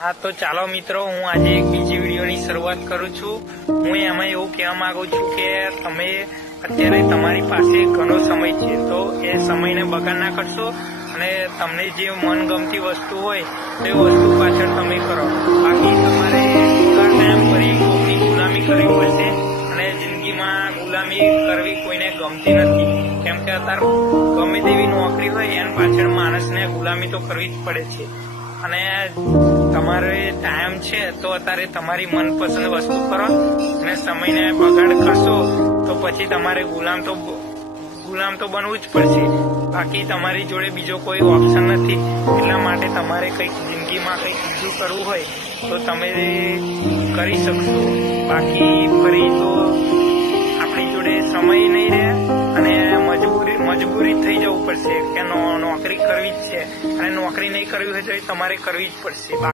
हाँ तो चालो मित्रों हूँ आज एक बीजी वीडियोनी शरूआत करूँ छूं। हूँ एमां एवुं कहेवा मांगु छूं के तमे अत्यारे तमारी पासे घणो समय छे तो ए समयने बगाड़ ना करशो अने तमने जे मनगमती वस्तु होय ते वस्तु पाछळ तमे करो। बाकी तमारे थोड़ा टाइम भरी कोईनी गुलामी करवी पड़शे अने जिंदगीमां गुलामी करवी कोईने गमती नथी केम के अत्यारे गमे तेवी नौकरी होय एना पाछळ माणसने गुलामी तो करवी ज पड़े छे। અને તમારે ટાઈમ છે તો અત્યારે તમારી મનપસંદ વસ્તુ કરો અને સમયને બગાડ કરશો તો પછી તમારે ગુલામ તો બનવું જ પડશે। બાકી તમારી જોડે બીજો કોઈ ઓપ્શન નથી। એટલા માટે તમારે કંઈક જિંદગીમાં કંઈક બીજું કરવું હોય તો તમે કરી શકશો। બાકી ફરી તો આપણી જોડે સમય નહીં રહે અને મજબૂરી થઈ જવું પડશે કે નોકરી કરવી જ છે અને નોકરી નહીં કરવી હોય તો તમારે કરવી જ પડશે।